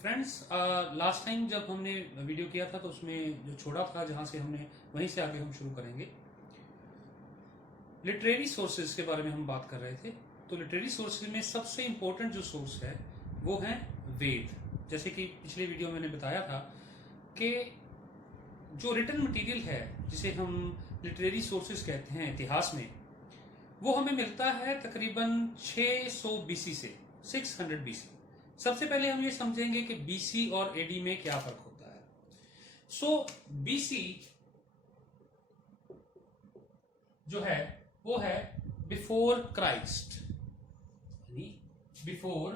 Friends, last time जब हमने video किया था तो उसमें जो छोड़ा था जहां से हमने वहीं से आगे हम शुरू करेंगे। लिटरेरी सोर्सेज के बारे में हम बात कर रहे थे। तो लिटरेरी सोर्सेज में सबसे इंपॉर्टेंट जो सोर्स है वो है वेद। जैसे कि पिछले वीडियो में मैंने बताया था कि जो रिटन मटेरियल है जिसे हम लिटरेरी सोर्सेज कहते हैं इतिहास में, वो हमें मिलता है तकरीबन 600 बीसी से 600 बीसी। सबसे पहले हम ये समझेंगे कि बीसी और एडी में क्या फर्क होता है। सो बीसी जो है वो है बिफोर क्राइस्ट, यानी before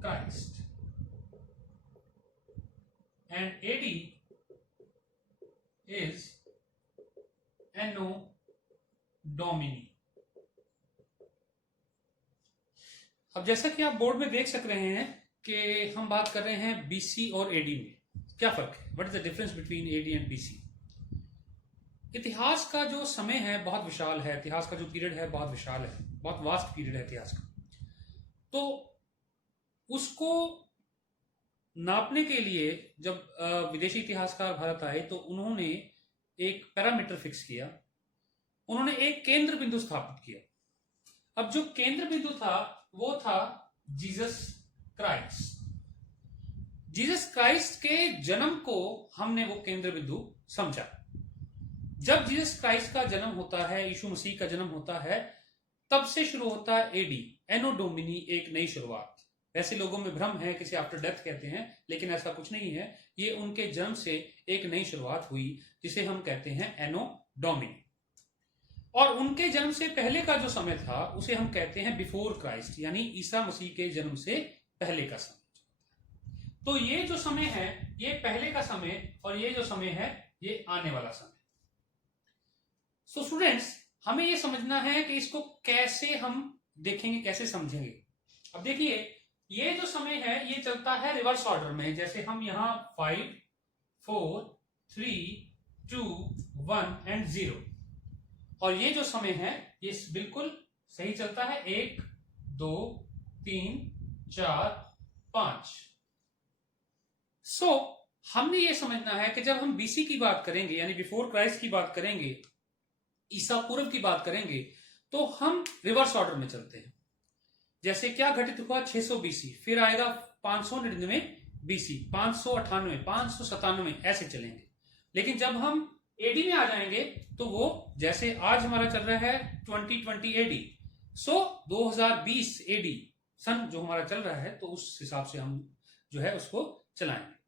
Christ, and AD is anno Domini. अब जैसा कि आप बोर्ड में देख सक रहे हैं कि हम बात कर रहे हैं बीसी और एडी में क्या फर्क है, what is the difference between AD and BC. इतिहास का जो समय है बहुत विशाल है, इतिहास का जो पीरियड है बहुत विशाल है, बहुत वास्ट पीरियड है इतिहास का। तो उसको नापने के लिए जब विदेशी इतिहासकार भारत आए तो उन्होंने एक पैरामीटर फिक्स किया, उन्होंने एक केंद्र बिंदु स्थापित किया। अब जो केंद्र बिंदु था वो था जीसस क्राइस्ट। जीसस क्राइस्ट के जन्म को हमने वो केंद्र बिंदु समझा। जब जीसस क्राइस्ट का जन्म होता है, यीशु मसीह का जन्म होता है, तब से शुरू होता है एडी, एनो डोमिनी, एक नई शुरुआत। ऐसे लोगों में भ्रम है, किसी आफ्टर डेथ कहते हैं, लेकिन ऐसा कुछ नहीं है। ये उनके जन्म से एक नई शुरुआत हुई जिसे हम कहते हैं एनो डोमिनी। और उनके जन्म से पहले का जो समय था उसे हम कहते हैं बिफोर क्राइस्ट, यानी ईसा मसीह के जन्म से पहले का समय। तो ये जो समय है ये पहले का समय, और ये जो समय है ये आने वाला समय। सो स्टूडेंट्स, हमें ये समझना है कि इसको कैसे हम देखेंगे, कैसे समझेंगे। अब देखिए, ये जो समय है ये चलता है रिवर्स ऑर्डर में। जैसे हम यहां 5, 4, 3, 2, 1 एंड 0, और ये जो समय है ये बिल्कुल सही चलता है 1, 2, 3, 4, 5। सो हमने ये समझना है कि जब हम बीसी की बात करेंगे, यानी बिफोर क्राइस्ट की बात करेंगे, ईसा पूर्व की बात करेंगे, तो हम रिवर्स ऑर्डर में चलते हैं। जैसे क्या घटित हुआ 600 बीसी, फिर आएगा 599 बीसी, 598, 597, ऐसे चलेंगे। लेकिन जब हम एडी में आ जाएंगे तो वो जैसे आज हमारा चल रहा है 2020 एडी, सो 2020 एडी सन जो हमारा चल रहा है, तो उस हिसाब से हम जो है उसको चलाएंगे।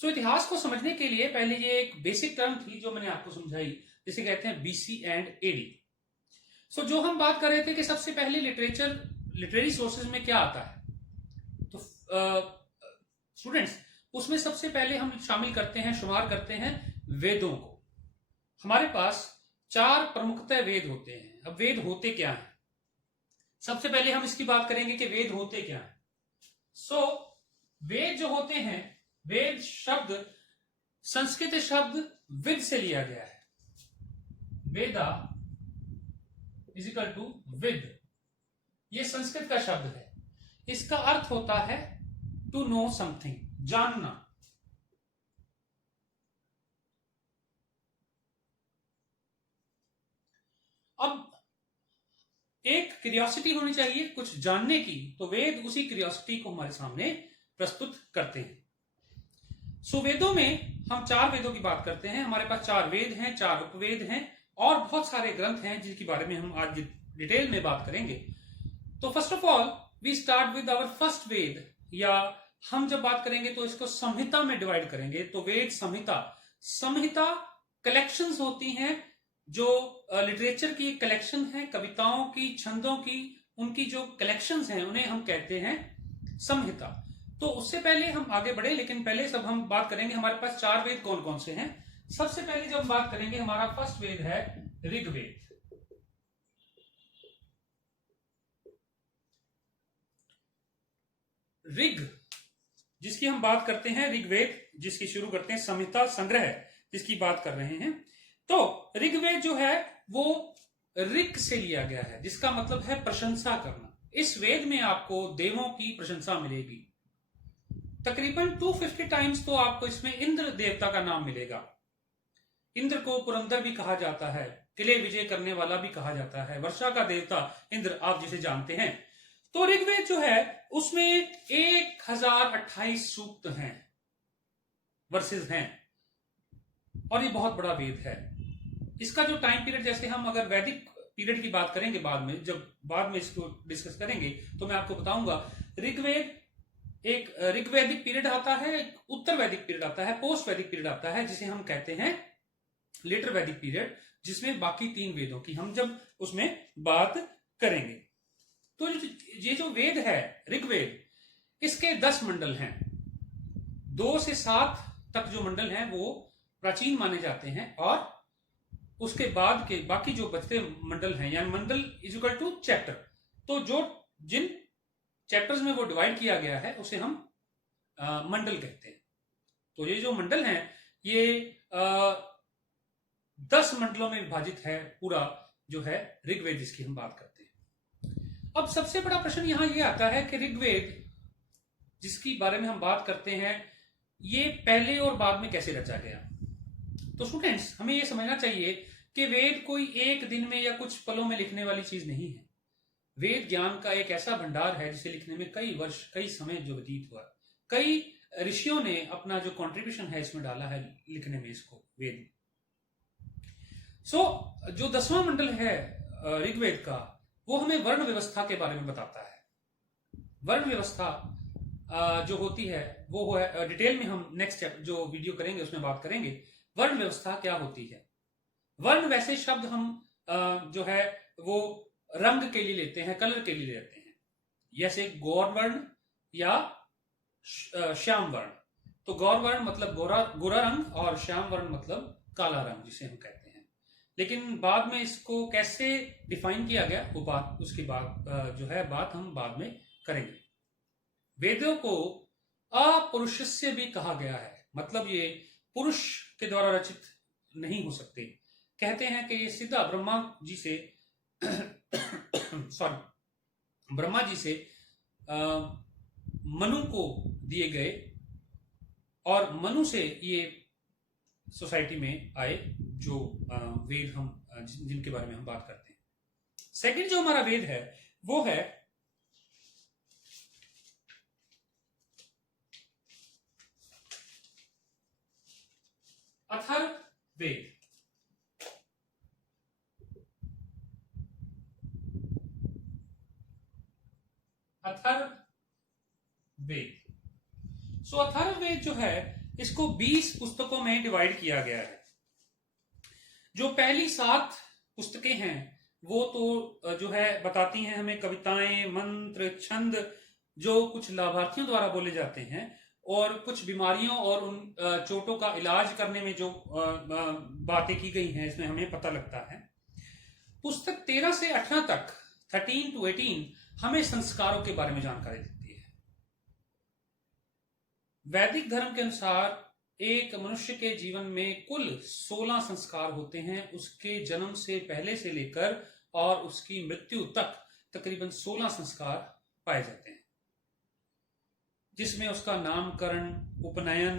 सो इतिहास को समझने के लिए पहले ये एक बेसिक टर्म थी जो मैंने आपको समझाई, जिसे कहते हैं बीसी एंड एडी। सो जो हम बात कर रहे थे कि सबसे पहले लिटरेरी सोर्सेज में क्या आता है, तो स्टूडेंट्स उसमें सबसे पहले हम शामिल करते हैं, शुमार करते हैं वेदों को। हमारे पास 4 प्रमुखतः वेद होते हैं। अब वेद होते क्या हैं, सबसे पहले हम इसकी बात करेंगे कि वेद होते क्या हैं। सो वेद जो होते हैं, वेद शब्द संस्कृत शब्द विद से लिया गया है। वेदा इज इक्वल टू विद, ये संस्कृत का शब्द है। इसका अर्थ होता है टू नो समथिंग, जानना। अब एक क्यूरियोसिटी होनी चाहिए कुछ जानने की, तो वेद उसी क्यूरियोसिटी को हमारे सामने प्रस्तुत करते हैं। सो वेदों में हम 4 वेदों की बात करते हैं। हमारे पास 4 वेद हैं, 4 उपवेद हैं, और बहुत सारे ग्रंथ हैं जिनके बारे में हम आज डिटेल में बात करेंगे। तो first of all we start with our first Veda, या हम जब बात करेंगे तो इसको संहिता में डिवाइड करेंगे। तो वेद संहिता, संहिता कलेक्शंस होती हैं, जो लिटरेचर की कलेक्शन है, कविताओं की, छंदों की, उनकी जो कलेक्शंस हैं उन्हें हम कहते हैं संहिता। तो उससे पहले हम आगे बढ़े, लेकिन पहले सब हम बात करेंगे हमारे पास 4 वेद कौन कौन से हैं। सबसे पहले जब हम बात करेंगे, हमारा फर्स्ट वेद है ऋग्वेद। ऋग जिसकी हम बात करते हैं, ऋग्वेद जिसकी शुरू करते हैं, संहिता संग्रह जिसकी बात कर रहे हैं। तो ऋग्वेद जो है वो ऋक से लिया गया है, जिसका मतलब है प्रशंसा करना। इस वेद में आपको देवों की प्रशंसा मिलेगी। तकरीबन 250 टाइम्स तो आपको इसमें इंद्र देवता का नाम मिलेगा। इंद्र को पुरंदर भी कहा जाता है, किले विजय करने वाला भी कहा जाता है, वर्षा का देवता इंद्र आप जिसे जानते हैं। तो ऋग्वेद जो है उसमें 1028 सूक्त हैं, वर्सेस हैं, और ये बहुत बड़ा वेद है। इसका जो टाइम पीरियड, जैसे हम अगर वैदिक पीरियड की बात करेंगे बाद में, जब बाद में इसको डिस्कस करेंगे तो मैं आपको बताऊंगा। ऋग्वेद एक ऋग्वैदिक पीरियड आता है, एक उत्तर वैदिक पीरियड आता है, पोस्ट वैदिक पीरियड आता है, जिसे हम कहते हैं लेटर वैदिक पीरियड, जिसमें बाकी 3 वेदों की हम जब उसमें बात करेंगे। तो ये जो वेद है ऋग्वेद, इसके 10 मंडल हैं। 2 से 7 तक जो मंडल हैं वो प्राचीन माने जाते हैं, और उसके बाद के बाकी जो बचते मंडल हैं, यानी मंडल इज इक्वल टू चैप्टर, तो जो जिन चैप्टर्स में वो डिवाइड किया गया है उसे हम मंडल कहते हैं। तो ये जो मंडल हैं ये 10 मंडलों में विभाजित है पूरा जो है ऋग्वेद, जिसकी हम बात करते हैं। अब सबसे बड़ा प्रश्न यहां ये आता है कि ऋग्वेद जिसकी बारे में हम बात करते हैं, ये पहले और बाद में कैसे रचा गया। तो स्टूडेंट्स, हमें यह समझना चाहिए कि वेद कोई एक दिन में या कुछ पलों में लिखने वाली चीज नहीं है। वेद ज्ञान का एक ऐसा भंडार है जिसे लिखने में कई वर्ष, कई समय जो व्यतीत हुआ। कई ऋषियों ने अपना जो कंट्रीब्यूशन है इसमें डाला है लिखने में इसको, वेद। जो 10वां मंडल है ऋग्वेद का, वो हमें वर्ण व्यवस्था के बारे में बताता है। वर्ण व्यवस्था जो होती है वो है, डिटेल में हम नेक्स्ट जो वीडियो करेंगे उसमें बात करेंगे वर्ण व्यवस्था क्या होती है। वर्ण वैसे शब्द हम जो है वो रंग के लिए लेते हैं, कलर के लिए लेते हैं, जैसे गौर वर्ण या श्याम वर्ण। तो गौर वर्ण मतलब गोरा रंग, और श्याम वर्ण मतलब काला रंग जिसे हम कहते हैं। लेकिन बाद में इसको कैसे डिफाइन किया गया वो बात, उसकी बात जो है बात हम बाद में करेंगे। वेदों को अपुरुषस्य भी कहा गया है, मतलब ये पुरुष के द्वारा रचित नहीं हो सकते। कहते हैं कि ये सीधा ब्रह्मा जी से ब्रह्मा जी से मनु को दिए गए, और मनु से ये सोसाइटी में आए जो वेद हम जिनके बारे में हम बात करते हैं। सेकंड जो हमारा वेद है वो है अथर्ववेद। अथर्ववेद अथर्ववेद जो है इसको 20 पुस्तकों में डिवाइड किया गया है। जो पहली 7 पुस्तकें हैं वो तो जो है बताती हैं हमें कविताएं, मंत्र, छंद जो कुछ लाभार्थियों द्वारा बोले जाते हैं, और कुछ बीमारियों और उन चोटों का इलाज करने में जो बातें की गई हैं इसमें हमें पता लगता है। पुस्तक 13 से 18 तक, 13 to 18, हमें संस्कारों के बारे में जानकारी देती है। वैदिक धर्म के अनुसार एक मनुष्य के जीवन में कुल 16 संस्कार होते हैं, उसके जन्म से पहले से लेकर और उसकी मृत्यु तक तकरीबन 16 संस्कार पाए जाते हैं, जिसमें उसका नामकरण, उपनयन,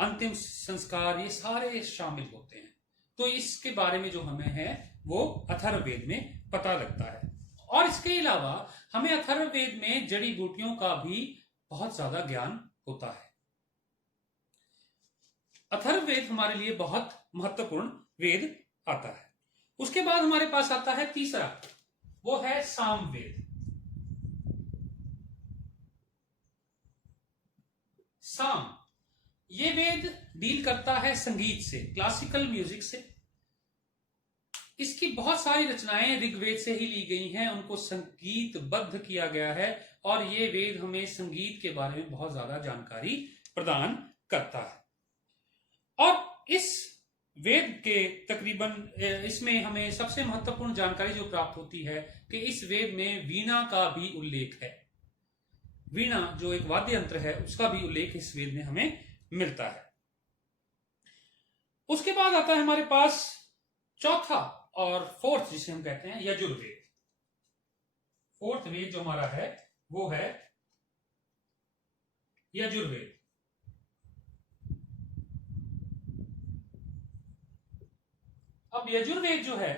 अंतिम संस्कार, ये सारे शामिल होते हैं। तो इसके बारे में जो हमें है वो अथर्ववेद में पता लगता है। और इसके अलावा हमें अथर्ववेद में जड़ी बूटियों का भी बहुत ज्यादा ज्ञान होता है। अथर्ववेद हमारे लिए बहुत महत्वपूर्ण वेद आता है। उसके बाद हमारे पास आता है तीसरा, वो है सामवेद। साम, ये वेद डील करता है संगीत से, क्लासिकल म्यूजिक से। इसकी बहुत सारी रचनाएं ऋग्वेद से ही ली गई हैं, उनको संगीतबद्ध किया गया है, और ये वेद हमें संगीत के बारे में बहुत ज्यादा जानकारी प्रदान करता है। और इस वेद के तकरीबन इसमें हमें सबसे महत्वपूर्ण जानकारी जो प्राप्त होती है कि इस वेद में वीणा का भी उल्लेख है। वीणा जो एक वाद्य यंत्र है उसका भी उल्लेख इस वेद में हमें मिलता है। उसके बाद आता है हमारे पास चौथा और फोर्थ, जिसे हम कहते हैं यजुर्वेद। फोर्थ वेद जो हमारा है वो है यजुर्वेद। अब यजुर्वेद जो है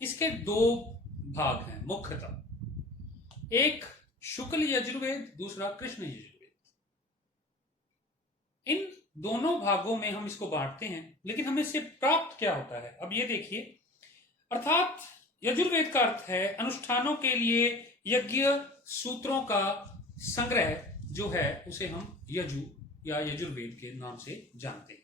इसके दो भाग हैं मुख्यतः, एक शुक्ल यजुर्वेद, दूसरा कृष्ण यजुर्वेद। इन दोनों भागों में हम इसको बांटते हैं, लेकिन हमें इससे प्राप्त क्या होता है अब ये देखिए। अर्थात यजुर्वेद का अर्थ है अनुष्ठानों के लिए यज्ञ सूत्रों का संग्रह, जो है उसे हम यजु या यजुर्वेद के नाम से जानते हैं।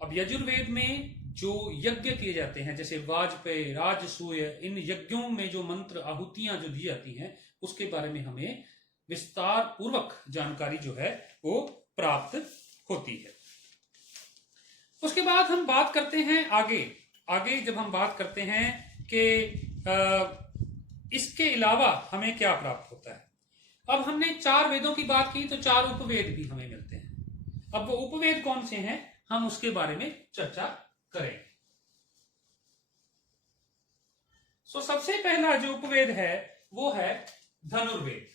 अब यजुर्वेद में जो यज्ञ किए जाते हैं, जैसे वाजपेय, राजसूय, इन यज्ञों में जो मंत्र आहुतियां जो दी जाती हैं उसके बारे में हमें विस्तार पूर्वक जानकारी जो है वो प्राप्त होती है। उसके बाद हम बात करते हैं आगे जब हम बात करते हैं कि इसके अलावा हमें क्या प्राप्त होता है। अब हमने 4 वेदों की बात की तो 4 उपवेद भी हमें मिलते हैं। अब वो उपवेद कौन से हैं हम उसके बारे में चर्चा करेंगे। सबसे पहला जो उपवेद है वो है धनुर्वेद।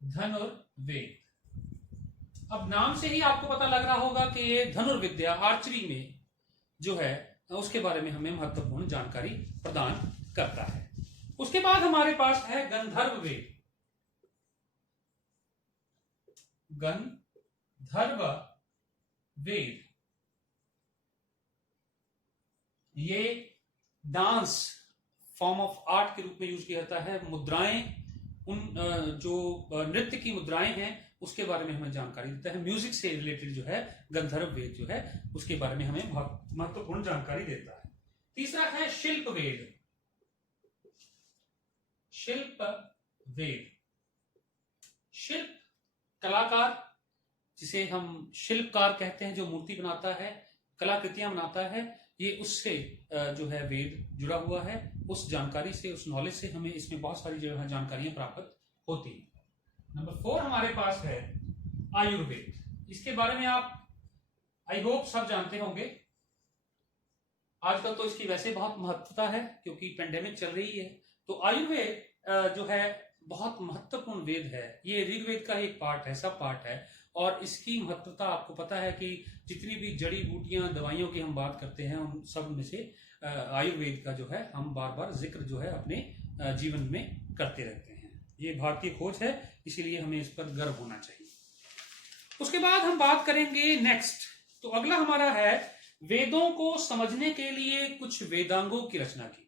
धनुर्वेद, अब नाम से ही आपको पता लग रहा होगा कि ये धनुर्विद्या, आर्चरी में जो है उसके बारे में हमें महत्वपूर्ण जानकारी प्रदान करता है। उसके बाद हमारे पास है गंधर्व वेद। गंधर्व वेद ये डांस फॉर्म ऑफ आर्ट के रूप में यूज किया जाता है। मुद्राएं, उन जो नृत्य की मुद्राएं हैं उसके बारे में हमें जानकारी देता है। म्यूजिक से रिलेटेड जो है गंधर्व वेद जो है उसके बारे में हमें बहुत महत्वपूर्ण जानकारी देता है। तीसरा है शिल्प वेद। शिल्प वेद, शिल्प कलाकार, जिसे हम शिल्पकार कहते हैं, जो मूर्ति बनाता है, कलाकृतियां बनाता है, ये उससे जो है वेद जुड़ा हुआ है। उस जानकारी से, उस नॉलेज से हमें इसमें बहुत सारी जो है जानकारियां प्राप्त होती हैं। नंबर 4 हमारे पास है आयुर्वेद। इसके बारे में आप आई होप सब जानते होंगे। आजकल तो इसकी वैसे बहुत महत्वता है क्योंकि पेंडेमिक चल रही है। तो आयुर्वेद जो है बहुत महत्वपूर्ण वेद है। ये ऋग्वेद का एक पार्ट है, सब पार्ट है। और इसकी महत्वता आपको पता है कि जितनी भी जड़ी बूटियां, दवाइयों की हम बात करते हैं, उन सब में से आयुर्वेद का जो है हम बार बार जिक्र जो है अपने जीवन में करते रहते हैं। ये भारतीय खोज है, इसीलिए हमें इस पर गर्व होना चाहिए। उसके बाद हम बात करेंगे नेक्स्ट, तो अगला हमारा है वेदों को समझने के लिए कुछ वेदांगों की रचना की।